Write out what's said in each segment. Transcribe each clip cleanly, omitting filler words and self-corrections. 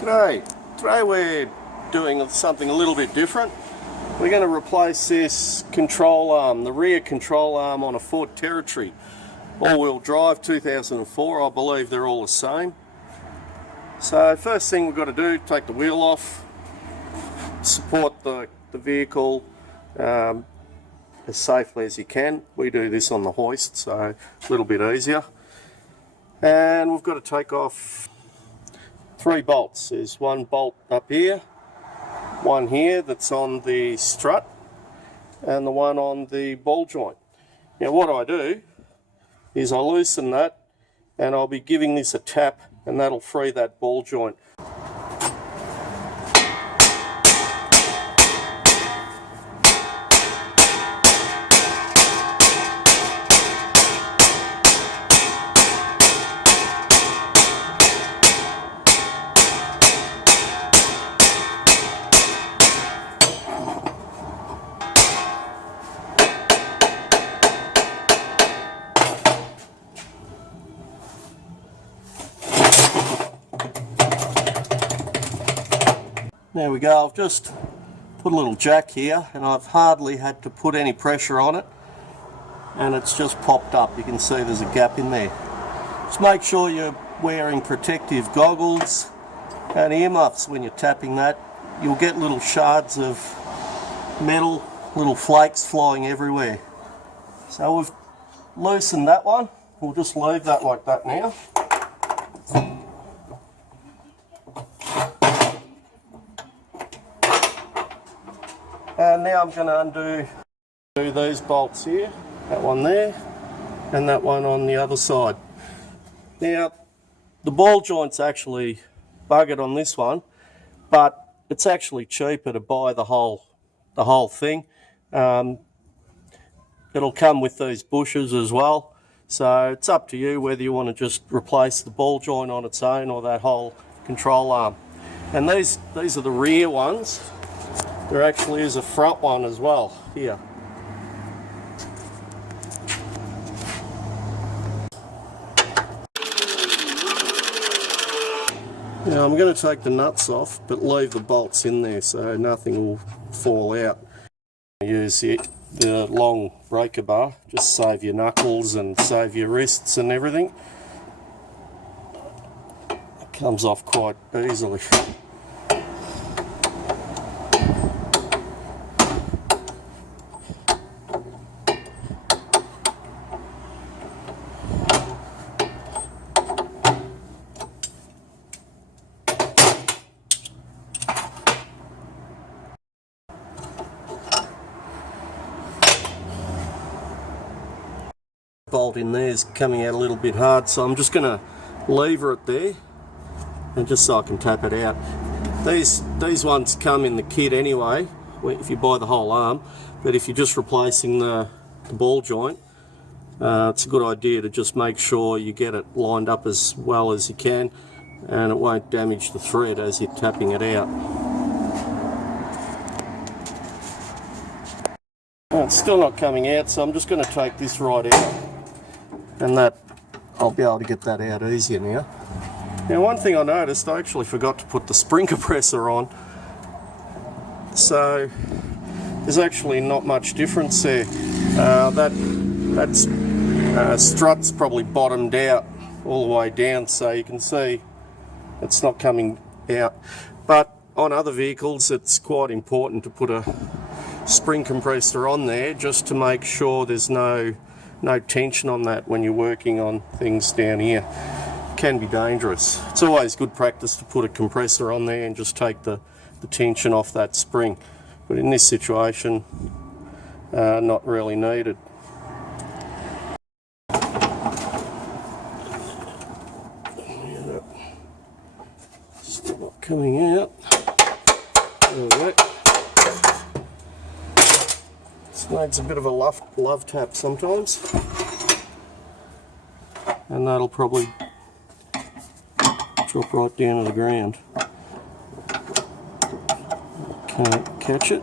G'day. Today we're doing something a little bit different. We're going to replace this control arm, the rear control arm on a Ford Territory. All-wheel drive 2004, I believe they're all the same. So first thing we've got to do, take the wheel off, support the vehicle as safely as you can. We do this on the hoist, so a little bit easier. And we've got to take off 3 bolts. There's one bolt up here, one here that's on the strut, and the one on the ball joint. Now what I do is I loosen that, and I'll be giving this a tap, and that'll free that ball joint. There we go. I've just put a little jack here, and I've hardly had to put any pressure on it, and it's just popped up. You can see there's a gap in there. Just make sure you're wearing protective goggles and earmuffs when you're tapping that. You'll get little shards of metal, little flakes flying everywhere. So we've loosened that one. We'll just leave that like that now. And now I'm going to undo these bolts here, that one there, and that one on the other side. Now, the ball joint's actually buggered on this one, but it's actually cheaper to buy the whole thing. It'll come with these bushers as well, so it's up to you whether you want to just replace the ball joint on its own or that whole control arm. And these are the rear ones. There actually is a front one as well, here. Now I'm going to take the nuts off, but leave the bolts in there so nothing will fall out. Use the long breaker bar, just save your knuckles and save your wrists and everything. It comes off quite easily. Bolt in there is coming out a little bit hard, so I'm just going to lever it there, and just so I can tap it out. These ones come in the kit anyway if you buy the whole arm, but if you're just replacing the ball joint, it's a good idea to just make sure you get it lined up as well as you can, and it won't damage the thread as you're tapping it out. It's still not coming out, so I'm just going to take this right out, and that I'll be able to get that out easier now. Now, one thing I noticed, I actually forgot to put the spring compressor on, so there's actually not much difference there. That strut's probably bottomed out all the way down, so you can see it's not coming out. But on other vehicles, it's quite important to put a spring compressor on there just to make sure there's no tension on that when you're working on things down here. It can be dangerous. It's always good practice to put a compressor on there and just take the tension off that spring, but in this situation, not really needed. Still not coming out. There we go. Needs a bit of a love tap sometimes, and that'll probably drop right down to the ground. Can't catch it.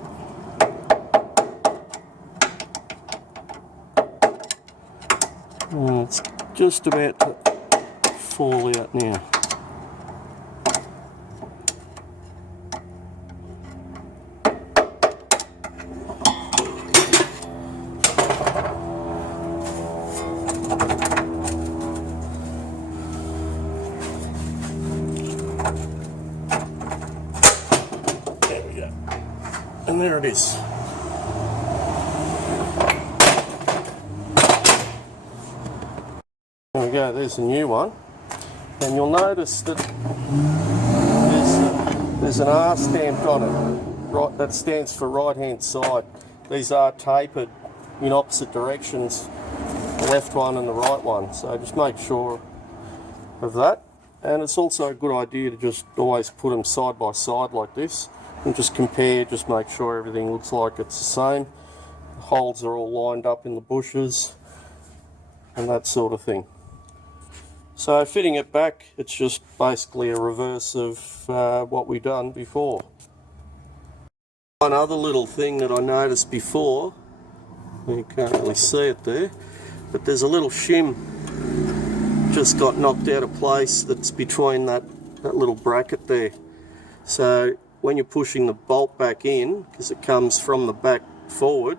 It's just about to fall out now. There it is. There we go, there's a new one. And you'll notice that there's an R stamped on it. Right, that stands for right hand side. These are tapered in opposite directions, the left one and the right one. So just make sure of that. And it's also a good idea to just always put them side by side like this and just compare, just make sure everything looks like it's the same. The holes are all lined up in the bushes and that sort of thing. So fitting it back, it's just basically a reverse of what we've done before. One other little thing that I noticed before, you can't really see it there, but there's a little shim just got knocked out of place that's between that little bracket there. So when you're pushing the bolt back in, because it comes from the back forward,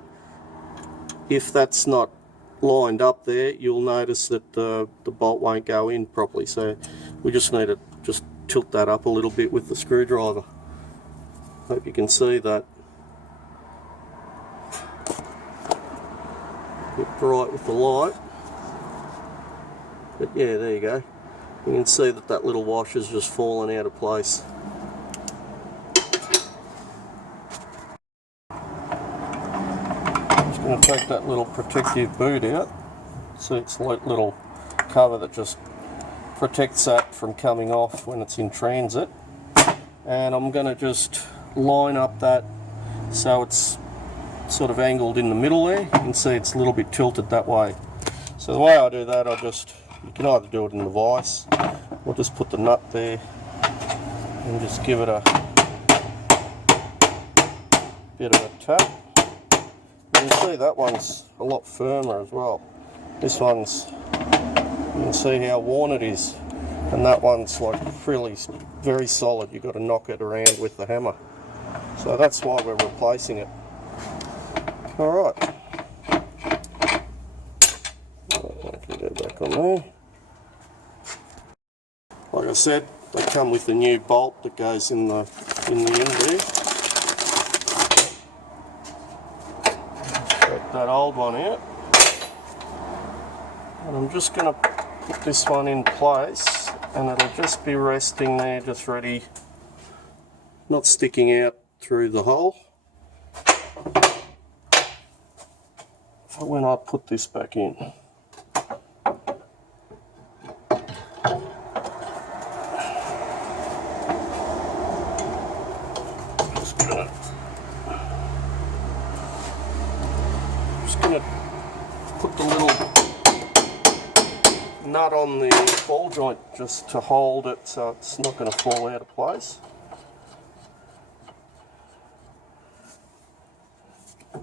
if that's not lined up there, you'll notice that the bolt won't go in properly. So we just need to just tilt that up a little bit with the screwdriver. Hope you can see that. A bit bright with the light. But yeah, there you go. You can see that that little washer's just fallen out of place. I'm just going to take that little protective boot out. See, it's a little cover that just protects that from coming off when it's in transit. And I'm going to just line up that so it's sort of angled in the middle there. You can see it's a little bit tilted that way. So the way I do that, you can either do it in the vise or just put the nut there and just give it a bit of a tap. And you see that one's a lot firmer as well. This one's, you can see how worn it is, and that one's like really very solid. You've got to knock it around with the hammer. So that's why we're replacing it. Alright. Get that back on there. Like I said, they come with the new bolt that goes in the end there. Take that old one out. And I'm just going to put this one in place, and it'll just be resting there, just ready, not sticking out through the hole. For when I put this back in. Just gonna put the little nut on the ball joint just to hold it so it's not going to fall out of place.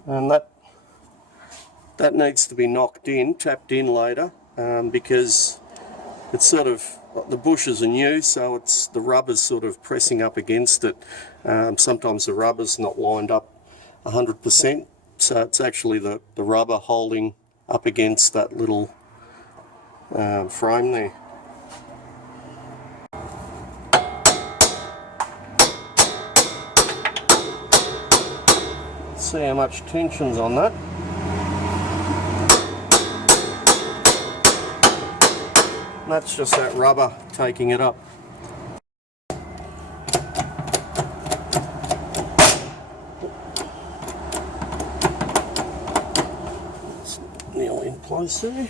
And that needs to be knocked in, tapped in later, because it's sort of, the bushes are new, so it's the rubber's sort of pressing up against it. Sometimes the rubber's not lined up 100%, so it's actually the rubber holding up against that little frame there. See how much tension's on that. And that's just that rubber taking it up. It's nearly in place there.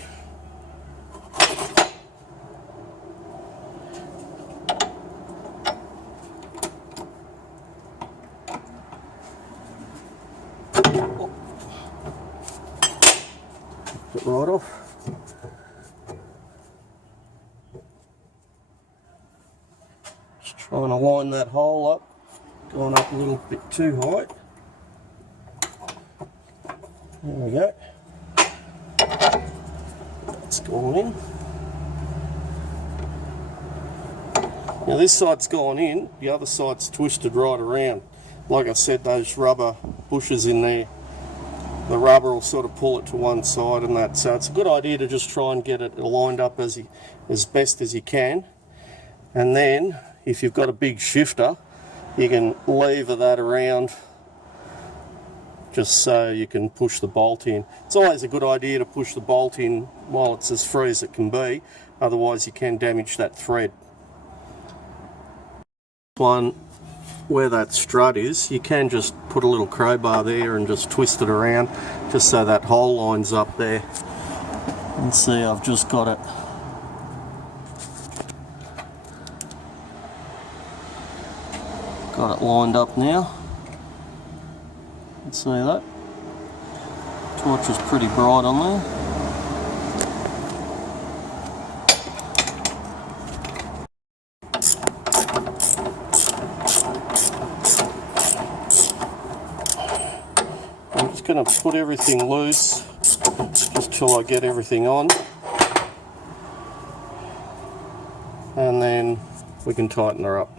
Get it right off. Trying to line that hole up, going up a little bit too high. There we go. That's gone in. Now this side's gone in, the other side's twisted right around. Like I said, those rubber bushes in there, the rubber will sort of pull it to one side and that. So it's a good idea to just try and get it lined up as best as you can. And then, if you've got a big shifter, you can lever that around just so you can push the bolt in. It's always a good idea to push the bolt in while it's as free as it can be, otherwise you can damage that thread. One where that strut is, you can just put a little crowbar there and just twist it around just so that hole lines up there. And see, I've just got it. Got it lined up now. See that? Torch is pretty bright on there. I'm just going to put everything loose just till I get everything on, and then we can tighten her up.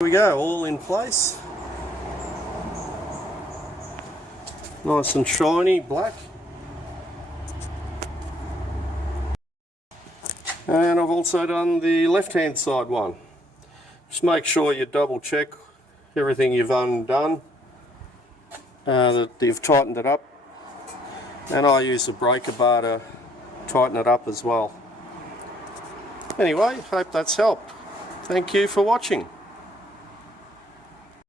Here we go, all in place. Nice and shiny, black. And I've also done the left-hand side one. Just make sure you double check everything you've undone, that you've tightened it up. And I use a breaker bar to tighten it up as well. Anyway, hope that's helped. Thank you for watching.